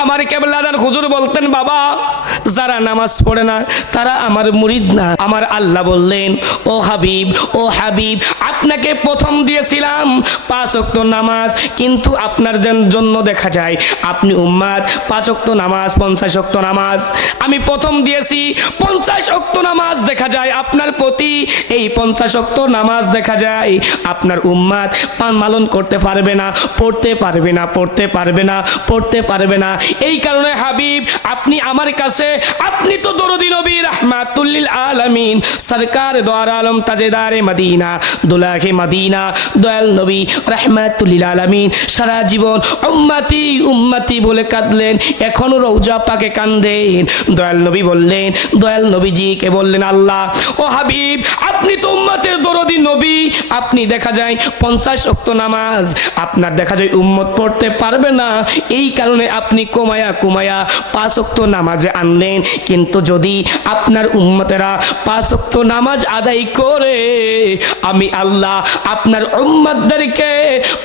আমার কেবলাদার হুজুর বলতেন, বাবা, যারা নামাজ পড়ে না, তারা আমার মুরিদ না। আমার আল্লাহ বললেন, ও হাবিব ও হাবিব, আপনাকে প্রথম দিয়েছিলাম পাঁচ অক্ত নামাজ, কিন্তু আপনার জন- জন্য দেখা যায়, আপনি উম্মাদ, পাঁচ অক্ত নামাজ, পঞ্চাশ অক্ত নামাজ। আমি প্রথম দিয়েছি, পঞ্চাশ অক্ত নামাজ দেখা যায়, আপনার প্রতি এই পঞ্চাশ অক্ত নামাজ দেখা যায়, আপনার উম্মাদ পান, মালন করতে পারবে না, পড়তে পারবে না, পড়তে পারবে না, পড়তে পারবে না। এই কারণে হাবিব আপনি আমার কাছে আপনি তো রহমাতুল্লিল আলামিন। সরকার দ্বার আলম তাজেদারে মদিনা দুলাহে মদিনা, দয়াল নবী আলামিন। সারা জীবন উম্মাতি উম্মাতি বলে কাঁদলেন, এখনও রৌজা পাকে কান্দেন। দয়াল নবী বললেন, দয়াল বললেন, আল্লাহ, ও হাবিব, আপনি তো উম্মাতের দরদি নবী। আপনি দেখা যায় পঞ্চাশ অক্ত নামাজ, আপনার দেখা যায় উম্মত পড়তে পারবে না। এই কারণে আপনি কমায়া কমায়া পাঁচ অক্ত নামাজে আনলেন। কিন্তু যদি আপনার উম্মতেরা পাঁচ অক্ত নামাজ আদায় করে, আমি আল্লাহ আপনার উম্মতদেরকে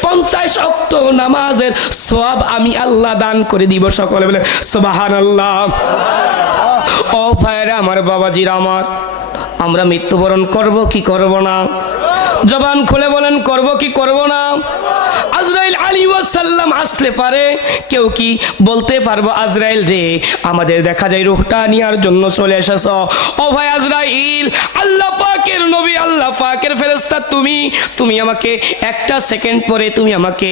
পঞ্চাশ অক্ত নামাজের সব আমি আল্লাহ দান করে দিব সকলে বলে সুবাহান আল্লাহ ও ভাইরা, আমার বাবাজির, আমার, আমরা মৃত্যুবরণ করব কি করব না? জবান খুলে বলেন, করব কি করব না? আলী ওয়াসাল্লাম আসলে পারে, কেউ কি বলতে পারব, আজরাইল রে, আমাদের দেখা যায় রুহটা নেওয়ার জন্য চলে এসেছ। ও ভাই আজরাইল, আল্লাহ পাকের নবী, আল্লাহ পাকের ফেরেস্তা তুমি। তুমি আমাকে একটা সেকেন্ড পরে তুমি আমাকে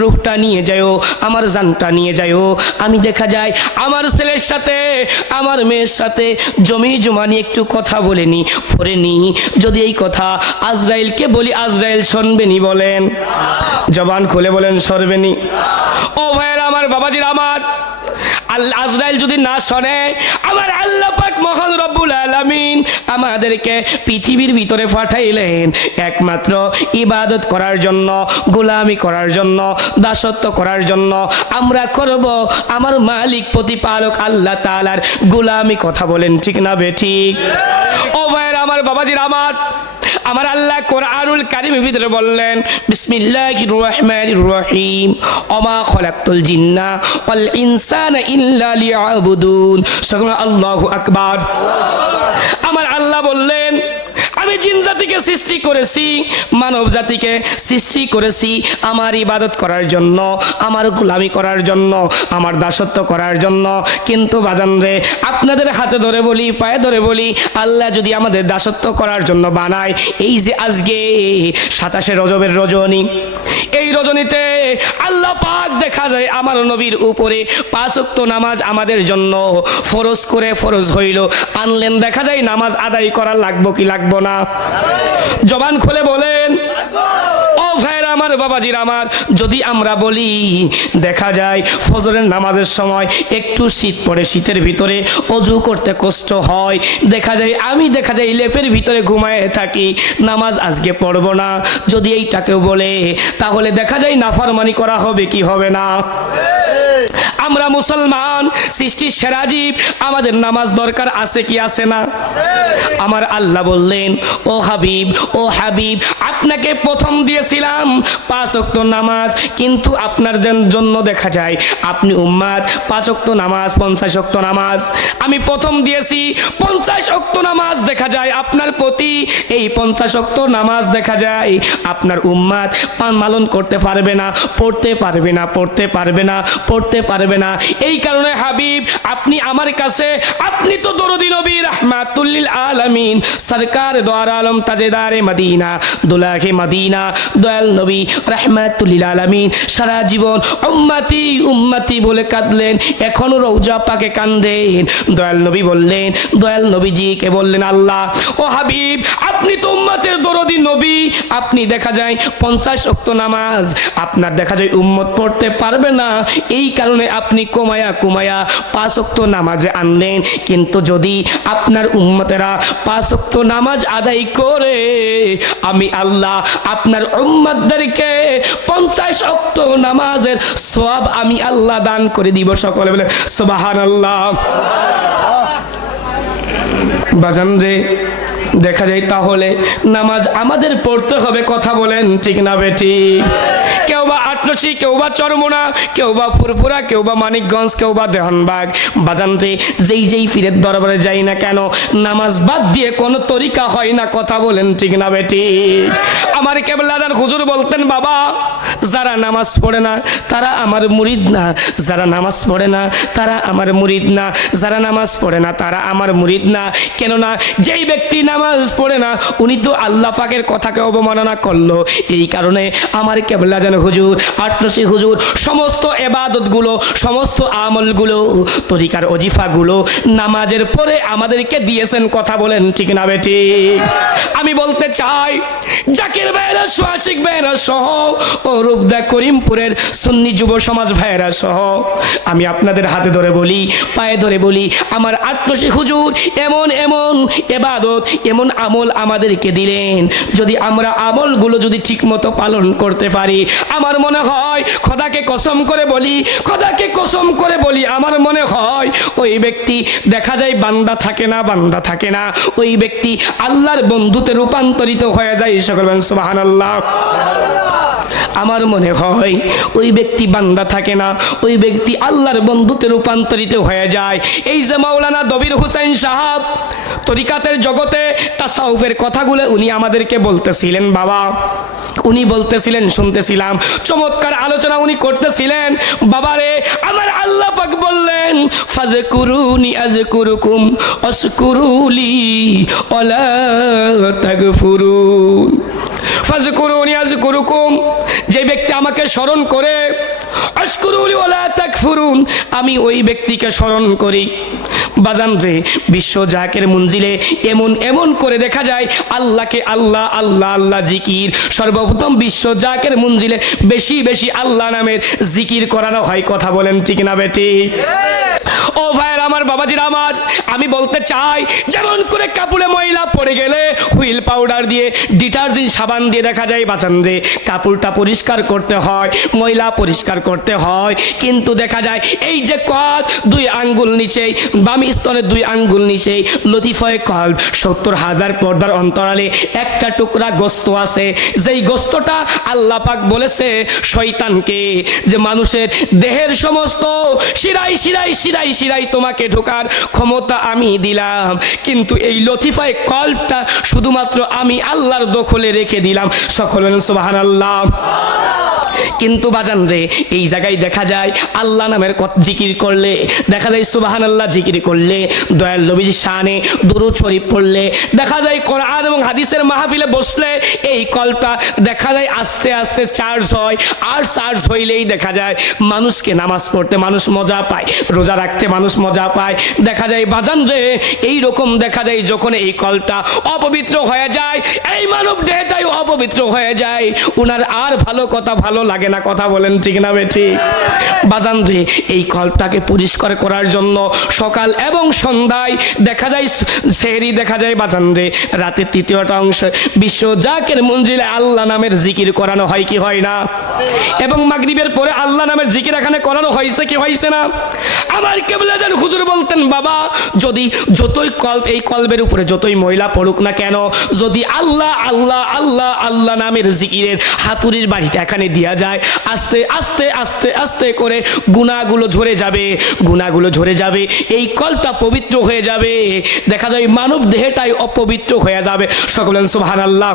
রুহটা নিয়ে যাও আমার জানটা নিয়ে যাও আমি দেখা যায় আমার ছেলের সাথে, আমার মেয়ের সাথে জমি জমা নিয়ে একটু কথা বলে নি পরে নি। যদি এই কথা আজরাইলকে বলি, আজরাইল শুনবেনি বলেন। জবান খুলে বলেন সরবেনি ও ভাইয়ের, আমার বাবাজির আমার। আজরাইল যদি না শোনে, আমার আল্লাহ পাক মহান রব্বুল আলামিন আমাদেরকে পৃথিবীর ভিতরে পাঠাইলেন। একমাত্র ইবাদত করার জন্য, গোলামি করার জন্য, দাসত্ব করার জন্য আমরা করব। আমার মালিক, প্রতিপালক আল্লাহ তাআলার গোলামি কথা বলেন, ঠিক না বে ঠিক? ও ভাইয়ের, আমার বাবাজির আমার। আমার আল্লাহ কোরআনুল কারিমের ভিতরে বললেন, বিসমিল্লাহির রহমানির রহিম। অমা খলাকতুল জিন্না ওয়াল ইনসানা ইল্লা লিয়াবুদুন। সকল আল্লাহু আকবার। আমার জাতিকে সৃষ্টি করেছি, মানব জাতিকে সৃষ্টি করেছি আমার ইবাদত করার জন্য, আমার গোলামি করার জন্য, আমার দাসত্ব করার জন্য। কিন্তু বাজান রে, আপনাদের হাতে ধরে বলি, পায়ে ধরে বলি, আল্লাহ যদি আমাদের দাসত্ব করার জন্য বানায়, এই যে আজকে সাতাশে রজবের রজনী, এই রজনীতে আল্লাহ পাক দেখা যায় আমার নবীর উপরে পাঁচক্ত নামাজ আমাদের জন্য ফরজ করে ফরজ হইল। আনলেন, দেখা যায় নামাজ আদায় করা লাগবো কি লাগবো না? জবান খুলে বলেন, ও ভাইরা আমার, বাবাজির আমার, যদি আমরা বলি, দেখা যায় ফজরের নামাজের সময় একটু শীত পড়ে, শীতের ভিতরে অজু করতে কষ্ট হয়। দেখা যায়, আমি দেখা যায় লেপের ভিতরে ঘুমায় থাকি, নামাজ আজকে পড়ব না। যদি এইটাকেও বলে, তাহলে দেখা যায় নাফরমানি করা হবে, কি হবে না? আমরা মুসলমান সৃষ্টির সেরাজীব আমাদের নামাজ দরকার আছে কি আছে না? আমার আল্লাহ বললেন, ও হাবিব ও হাবিব, আপনাকে প্রথম দিয়েছিলাম পাঁচ অক্ত নামাজ, কিন্তু আপনার জন- জন্য দেখা যায়, আপনি উম্মাদ, পাঁচ অক্ত নামাজ, পঞ্চাশ অক্ত নামাজ। আমি প্রথম দিয়েছি, পঞ্চাশ অক্ত নামাজ দেখা যায়, আপনার প্রতি এই পঞ্চাশ অক্ত নামাজ দেখা যায়, আপনার উম্মাদ পান, মালন করতে পারবে না, পড়তে পারবে না, পড়তে পারবে না, পড়তে পারবে না। এই কারণে হাবিব, আপনি আমার কাছে, আপনি তো দরদি নবী, রহমাতুল্লিল আলামিন। সরকার দ্বার আলম তাজেদারে মদিনা দুলাহে মদিনা, দয়াল নবী, রহমাতুল্লিল আলামিন। সারা জীবন উম্মাতি উম্মাতি বলে কাঁদলেন, এখনও রৌজা পাকে কান্দেন। দয়াল নবী বললেন, দয়াল নবীজিকে বললেন, আল্লাহ, ও হাবিব, আপনি তো উম্মাতের দরদি নবী। আপনি দেখা যায় পঞ্চাশ অক্ত নামাজ, আপনার দেখা যায় উম্মত পড়তে পারবে না। এই কারণে আপনি কমায়া কমায়া, পাঁচ অক্ত নামাজে আনলেন। কিন্তু যদি আপনার উম্মতেরা পাঁচ অক্ত নামাজ আদায় করে, আমি আল্লাহ আপনার উম্মতদেরকে পঞ্চাশ অক্ত নামাজের সব আমি আল্লাহ দান করে দিব। সকলে বলে সুবাহান আল্লাহ বাজান রে দেখা যায় তাহলে নামাজ আমাদের পড়তে হবে, কথা বলেন, ঠিক না বেটি? কেউ বা আটরসি কেউ বা চরমোনা কেউ বা ফুরফুরা কেউ বা মানিকগঞ্জ কেউ বা দেহনবাগ। বাজানতে যেই যেই ফিরের দরবারে যাই না কেন, নামাজ বাদ দিয়ে কোনো তরিকা হয় না, কথা বলেন, ঠিক না বেটি? আমার কেবলাদার হুজুর বলতেন, বাবা, যারা নামাজ পড়ে না, তারা আমার মুরিদ না। যারা নামাজ পড়ে না, তারা আমার মুরিদ না। যারা নামাজ পড়ে না, তারা আমার মুরিদ না। কেননা যেই ব্যক্তি নামাজ পড়ে না, উনি তো আল্লাহ পাকের কথাকে অবমাননা করল। এই কারণে আমার কেবলা যেন হুজুর আটরসি হুজুর, সমস্ত এবাদতগুলো, সমস্ত আমলগুলো, তরিকার অজিফাগুলো নামাজের পরে আমাদেরকে দিয়েছেন কথা বলেন, ঠিক না বেটি? আমি বলতে চাই, জাকির ভাইরা সোয়াশিক ভাইরা সহ, ও রূপদা করিমপুরের সুন্নি যুব সমাজ ভাইয়েরা সহ, আমি আপনাদের হাতে ধরে বলি, পায়ে ধরে বলি, আমার আত্মসী হুজুর এমন এমন এবাদত, এমন আমল আমাদেরকে দিলেন। যদি আমরা আমলগুলো যদি ঠিকমতো পালন করতে পারি, আমার মনে হয় খোদাকে কসম করে বলি, খোদাকে কসম করে বলি, আমার মনে হয় ওই ব্যক্তি দেখা যায় বান্দা থাকে না, বান্দা থাকে না। ওই ব্যক্তি আল্লাহর বন্ধুতে রূপান্তরিত হয়ে যায়, সকল সুবাহান আল্লাহ আমার মনে হয়, ওই ব্যক্তি বান্দা থাকে না। ওই ব্যক্তি আল্লাহর বন্ধুতে রূপান্তরিত হয়ে যায়। এই যে মাওলানা দবির হুসাইন সাহাব, তরিকাতের জগতে তাসাউফের কথাগুলো উনি আমাদেরকে বলতেছিলেন, বাবা। উনি বলতেছিলেন, শুনতেছিলাম। চমৎকার আলোচনা উনি করতেছিলেন। বাবারে আমার আল্লাহ পাক বললেন ফাজে কুরুনি আজে কুরুকুম অসকুরুলি অলা তাগফুরুন। ফাজকুরুনি আজকুরুকুম যে ব্যক্তি আমাকে স্মরণ করে আমি ওই ব্যক্তিকে স্মরণ করি। বাজান যে বিশ্ব জাকের মঞ্জিলে এমন এমন করে দেখা যায়, আল্লাহকে আল্লাহ আল্লাহ আল্লাহ জিকির, সর্বপ্রথম বিশ্ব জাকের মঞ্জিলে বেশি বেশি আল্লাহ নামের জিকির করানো হয়, কথা বলেন ঠিক না বেটি? আমার বাবাজির আমার আমি বলতে চাই, যেমন করে কাপড়ে ময়লা পড়ে গেলে হুইল পাউডার দিয়ে ডিটারজেন্ট সাবান দিয়ে দেখা যায়, বাঁচান রে। কাপড়টা পরিষ্কার করতে হয়, ময়লা পরিষ্কার করতে হয়, কিন্তু দেখা যায়, এই যে কল দুই আঙ্গুল নিচেই, বাম স্তনের দুই আঙ্গুল নিচেই, লতিফয় কল সত্তর হাজার পর্দার অন্তরালে একটা টুকরা গোস্ত আছে। যেই গোস্তটা আল্লাহ পাক বলেছে, শয়তানকে, যে মানুষের দেহের সমস্ত শিরাই শিরাই শিরাই শিরাই তোমাকে ঢোকার ক্ষমতা আমি দিলাম। কিন্তু এই লতিফায় কলটা শুধুমাত্র আমি আল্লাহর দখলে রেখে দিলাম। সকল সুবাহান আল্লাহ কিন্তু বাজান রে, এই জায়গায় দেখা যায় আল্লাহ নামের জিকির করলে, দেখা যায় সুবাহান আল্লাহ জিকির করলে, দয়াল নবীজি শানে দুরুদ শরীফ পড়লে, দেখা যায় কোরআন এবং হাদিসের মাহফিলে বসলে এই কলটা দেখা যায় আস্তে আস্তে চার্জ হয়, আর চার্জ হইলেই দেখা যায় মানুষকে নামাজ পড়তে মানুষ মজা পায়, রোজা রাখতে মানুষ মজা পায়। দেখা যায় বাজান রে এই রকম দেখা যায় যখন এই কলটা অপবিত্র হয়ে যায়। এই মানব দেহটাই অপবিত্র হয়ে যায়। উনার আর ভালো কথা ভালো লাগে না, কথা বলেন ঠিক না বেঠি? বাজান যে এই কলটাকে পরিষ্কার করার জন্য সকাল এবং সন্ধ্যায় দেখা যায় সেহরি দেখা যায় বাজান রে। রাতের তৃতীয়টা অংশ, বিশ্ব জাকের মঞ্জিলে আল্লাহ নামের জিকির করানো হয় কি হয় না? এবং মাগরিবের পরে আল্লাহ নামের জিকির এখানে করানো হয়েছে কি হয়েছে না? আমার কেবল হুজুর বলতেন, বাবা, যদি যতই কল্প এই কল্পের উপরে যতই মহিলা পড়ুক না কেন, যদি আল্লাহ আল্লাহ আল্লাহ আল্লাহ নামের জিকিরের হাতুড়ির বাড়িটা এখানে দেওয়া যায়, আস্তে আস্তে আস্তে আস্তে করে গুণাগুলো ঝরে যাবে, গুণাগুলো ঝরে যাবে, এই কলটা পবিত্র হয়ে যাবে। দেখা যায় মানব দেহটাই অপবিত্র হয়ে যাবে। সকলেন সুবহানাল্লাহ।